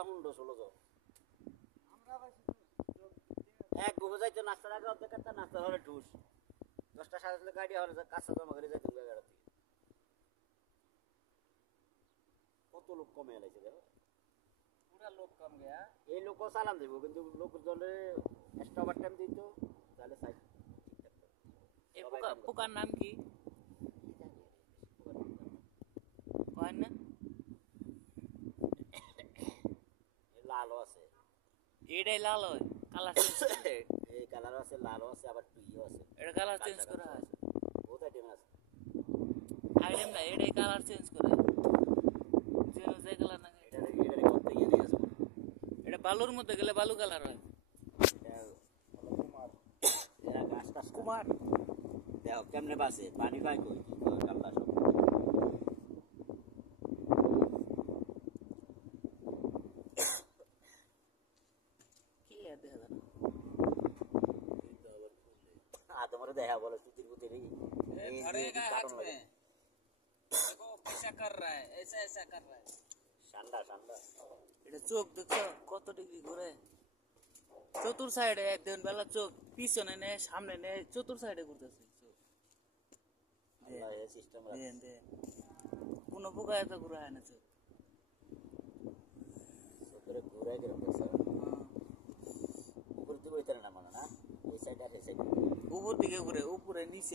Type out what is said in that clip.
কথা শুনলো চলো যাও এক ঘুমে যাইতো নাস্তার আগে অর্ধেক একটা নাস্তার হলে ঢুস 10টা সাড়ে 10 গাড়ি হলে কাঁচা জমা করে যাইতো গাড়ি থেকে কত লোক কমে এলাইছে দেখো পুরা লোক কম গয়া এই লোকও চালান দেবো কিন্তু লোকজনে এক্সট্রা ওভার টাইম দিত তাহলে সাইড এই পোকার নাম কি কয় না লালও আছে এটাই লাল হয় কালার এই কালারও আছে লালও আছে আবার টুইও আছে এটা কালার চেঞ্জ করা হয় বহুত আইটেম আছে আইটেম না এটাই কালার চেঞ্জ করে যে কালার না এটা করতে গিয়ে দিয়ে আছে এটা বালুর মধ্যে গেলে বালু কালার হয় এরা গাছ টাছ কুমার দেখো কেমনে বাসে পানি পায় কই কাল্লা সব ক্লিয়ার দেখা যায় না তোমার দেখা বলো সুতির বুতির धरेगा हाथ में देखो कैसा कर रहा है ऐसा ऐसा कर रहा है ঠান্ডা ঠান্ডা এটা চোখ দেখছো কত ডিগ্রি ঘুরে চতুর সাইডে একদিন বেলা চোখ পিছনে নে সামনে নে চতুর সাইডে ঘুরতেছে চোখ আল্লাহ এই সিস্টেম রাখে কোনো পোকা এত ঘুরে হয় না চোখ করে ঘুরে গেল উপর দিকে না মানে না এই সাইড আর এই সাইড উপর দিকে ঘুরে উপরে নিচে